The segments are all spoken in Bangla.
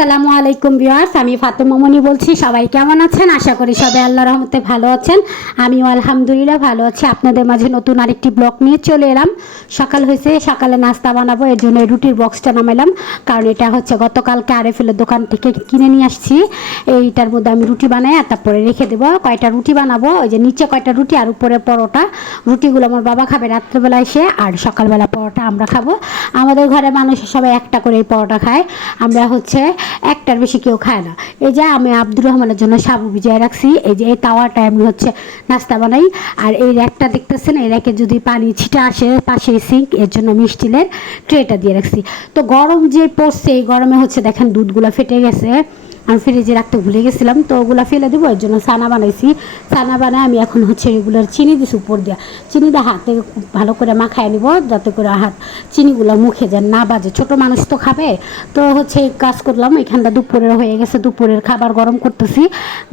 আসসালামু আলাইকুম ভিউয়ার্স, আমি ফাতেমা মনি বলছি। সবাই কেমন আছেন? আশা করি সবাই আল্লাহর রহমতে ভালো আছেন। আমিও আলহামদুলিল্লাহ ভালো আছি। আপনাদের মাঝে নতুন আরেকটি ব্লগ নিয়ে চলে এলাম। সকাল হয়েছে, সকালে নাস্তা বানাবো, এর জন্য রুটির বক্সটা নামাইলাম। কারণ এটা হচ্ছে গতকালকে আরেফেলের দোকান থেকে কিনে নিয়ে আসছি। এইটার মধ্যে আমি রুটি বানাই আর তারপরে রেখে দেবো। কয়টা রুটি বানাবো, ওই যে নিচে কয়টা রুটি আর উপরে পরোটা। রুটিগুলো আমার বাবা খাবে রাত্রেবেলা এসে, আর সকালবেলা পরোটা আমরা খাবো। আমাদের ঘরে মানুষ সবাই একটা করে পরোটা খায়, আমরা হচ্ছে একটার বেশি কেউ খায় না। এই যে আমি আব্দুর রহমানের জন্য সাবু ভিজিয়ে রাখছি। এই যে এই তাওয়াটা আমি হচ্ছে নাস্তা বানাই। আর এই র্যাকটা দেখতেছেন, এই র্যাকে যদি পানি ছিটা আসে পাশে সিঙ্ক, এর জন্য আমি স্টিলের ট্রেটা দিয়ে রাখছি। তো গরম যে পড়ছে, এই গরমে হচ্ছে দেখেন দুধগুলো ফেটে গেছে। আমি ফ্রিজে রাখতে ভুলে গেছিলাম, তো ওগুলো ফেলে দেবো। এর জন্য ছানা বানাইছি। ছানা বানায় আমি এখন হচ্ছে রেগুলার চিনি দিছি উপর দিয়ে। চিনি দিয়ে হাতে ভালো করে মাখায় নিব, যাতে করে চিনিগুলো মুখে যেন না বাজে। ছোটো মানুষ তো খাবে, তো হচ্ছে এই কাজ করলাম। এখানটা দুপুরের হয়ে গেছে, দুপুরের খাবার গরম করতেছি।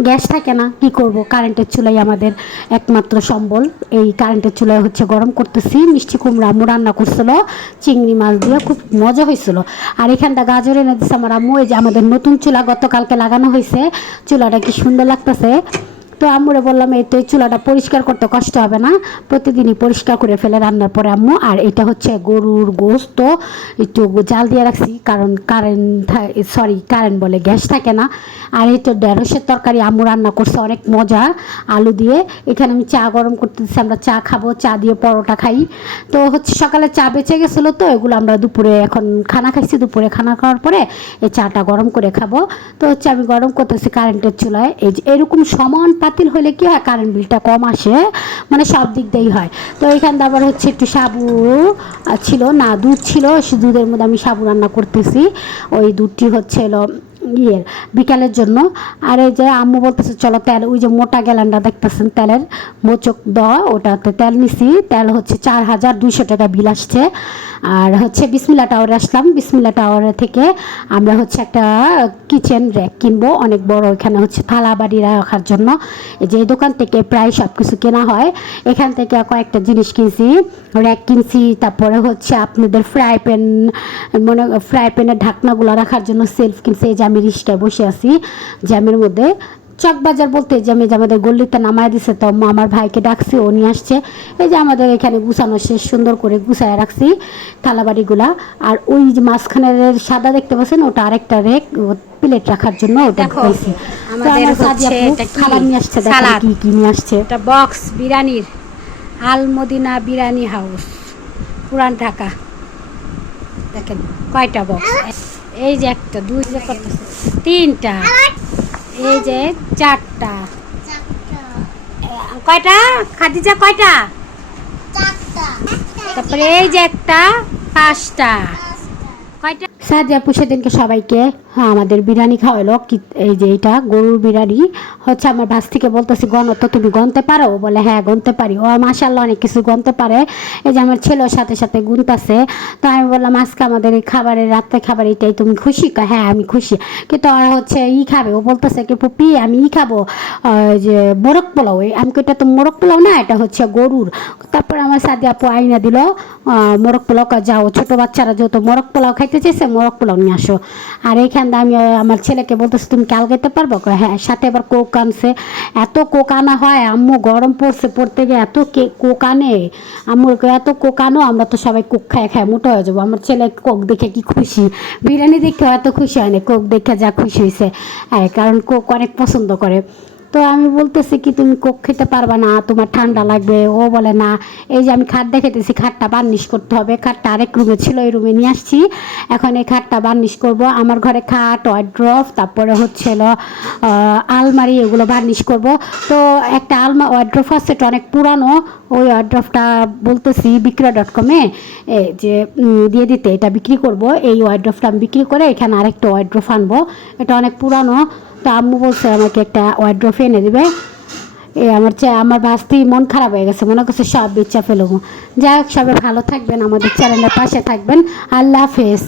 গ্যাস থাকে না, কি করব, কারেন্টের চুলাই আমাদের একমাত্র সম্বল। এই কারেন্টের চুলায় হচ্ছে গরম করতেছি। মিষ্টি কুমড়া আম্মু রান্না করছিল চিংড়ি মাছ দিয়ে, খুব মজা হয়েছিল। আর এখানটা গাজর এনে দিচ্ছে আমার আম্মু। এই যে আমাদের নতুন চুলা গতকালকে লাগানো হয়েছে, চুলাটা কি সুন্দর লাগতেছে। তো আম্মুরে বললাম এই তো এই চুলাটা পরিষ্কার করতে কষ্ট হবে না, প্রতিদিনই পরিষ্কার করে ফেলে রান্নার পরে আম্মু। আর এটা হচ্ছে গরুর গোস্ত, একটু জাল দিয়ে রাখছি, কারণ কারেন্ট বলে গ্যাস থাকে না। আর এই তো ঢেঁড়সের তরকারি আম্মু রান্না করছে অনেক মজা, আলু দিয়ে। এখানে আমি চা গরম করতেছি, আমরা চা খাবো, চা দিয়ে পরোটা খাই। তো হচ্ছে সকালে চা বেঁচে গেছিলো, তো এগুলো আমরা দুপুরে এখন খানা খাইছি। দুপুরে খানা খাওয়ার পরে এই চাটা গরম করে খাবো। তো হচ্ছে আমি গরম করতেছি কারেন্টের চুলায়। এই যে এরকম সমান পাতিল হলে কি হয়, কারেন্ট বিলটা কম আসে, মানে সব দিক দিয়েই হয়। তো এখানটা আবার হচ্ছে একটু সাবু ছিল না, দুধ ছিল, সে দুধের মধ্যে আমি সাবু রান্না করতেছি। ওই দুধটি হচ্ছে বিকালের জন্য। আর এই যে আম্মু বলতেছে চলো তেল, ওই যে মোটা গ্যালানটা দেখতেছেন তেলের মোচক দেওয়া, ওটাতে তেল নিছি। তেল হচ্ছে 4200 টাকা বিল আসছে। আর হচ্ছে বিসমিল্লা টাওয়ারে আসলাম। বিসমিল্লা টাওয়ারে থেকে আমরা হচ্ছে একটা কিচেন র্যাক কিনবো, অনেক বড়। এখানে হচ্ছে থালা বাড়ি রাখার জন্য। এই যে এই দোকান থেকে প্রায় সব কিছু কেনা হয়। এখান থেকে কয়েকটা জিনিস কিনছি, র্যাক কিনছি। তারপরে হচ্ছে আপনাদের ফ্রাই প্যানের ঢাকনাগুলো রাখার জন্য সেলফ কিনছি। এই যে আমি রিস্কায় বসে আছি জ্যামের মধ্যে। চকবাজার বলতে যে আমি যে আমাদের গল্লিতে নামায় দিছে, তো আমার ভাইকে ডাকছি, ও নিয়ে আসছে। এই যে আমাদের এখানে গুছানো শেষ, সুন্দর করে গুছায় রাখছি থালাবাড়িগুলা। আর ওই যে মাঝখানের সাদা দেখতে পাচ্ছেন, ওটা আরেকটা রেক প্লেট রাখার জন্য, ওটা পাইছি। আমাদের খাবার নিয়ে আসছে, দেখেন কি কি নিয়ে আসছে। এটা বক্স বিরিয়ানির, আল মদিনা বিরিয়ানি হাউস, পুরান ঢাকা। দেখেন কয়টা বক্স, এই যে একটা, দুই যে করতেছে, তিনটা, এই যে চারটা, কয়টা খাদিজা, কয়টা, তারপরে এই যে একটা, পাঁচটা, কয়টা। সাদিয়া পুষে দিনকে সবাইকে আমাদের বিরিয়ানি খাওয়ালো। এই যে এটা গরুর বিরিয়ানি হচ্ছে। আমার ভাস থেকে বলতেছি গণ, তো তুমি গনতে পারো? বলে হ্যাঁ গনতে পারি। ও মাশাআল্লাহ অনেক কিছু গনতে পারে। এই যে আমার ছেলের সাথে সাথে গুনতাছে। তো আমি বললাম আজকে আমাদের এই খাবারের রাত্রে খাবার এটাই, তুমি খুশি? হ্যাঁ আমি খুশি। কিন্তু ওরা হচ্ছে খাবে। ও বলতেছে কি পুপি আমি খাবো যে মোরগ পোলাও। আমি এটা তো মোরগ পোলাও না, এটা হচ্ছে গরুর। তারপর আমার সাদিয়া আপু আইনা দিল মোরগ পোলাও। যাও, ছোটো বাচ্চারা যেহেতু মোরগ পোলাও খাইতে চেয়েছে, মোরগ পোলাও নিয়ে আসো। আর এইখান আমি আমার ছেলেকে বলতেছি তুমি কাল খেতে পারবো? হ্যাঁ। সাথে আবার কোক আনছে। এত কোক আনা হয় আম্মু, গরম পড়ছে, পড়তে গিয়ে এত কোক আনে আম্মুর, এত কোক আনো, আমরা তো সবাই কোক খায় খায় মোটা হয়ে যাবো। আমার ছেলে কোক দেখে কি খুশি, বিরিয়ানি দেখে এত খুশি হয়নি, কোক দেখে যা খুশি হয়েছে। হ্যাঁ, কারণ কোক অনেক পছন্দ করে। তো আমি বলতেছি কি তুমি কোক খেতে পারবা না, তোমার ঠান্ডা লাগবে। ও বলে না। এই যে আমি খাট দেখাইতেছি, খাটটা বার্নিশ করতে হবে। খাটটা আরেক রুমে ছিল, এই রুমে নিয়ে আসছি। এখন এই খাটটা বার্নিশ করব। আমার ঘরে খাট, ওয়ার্ড্রপ, তারপরে হচ্ছিল আলমারি, এগুলো বার্নিশ করব। তো একটা ওয়ার্ড্রপ আছে, এটা অনেক পুরানো। ওই ওয়ার্ড্রপটা বলতেছি বিক্রয়.com-এ যে দিয়ে দিতে, এটা বিক্রি করব। এই ওয়ার্ড্রপটা আমি বিক্রি করে এখানে আরেকটা ওয়ার্ড্রপ আনবো, এটা অনেক পুরানো। তো আম্মু বলছে আমাকে একটা ওয়ার্ড্রপ এনে দেবে। আমার ভাস্তি মন খারাপ হয়ে গেছে, মনে করছে সব ইচ্ছা ফেলবো। যাই হোক, সবাই ভালো থাকবেন, আমাদের চ্যানেলের পাশে থাকবেন। আল্লাহ হাফেজ।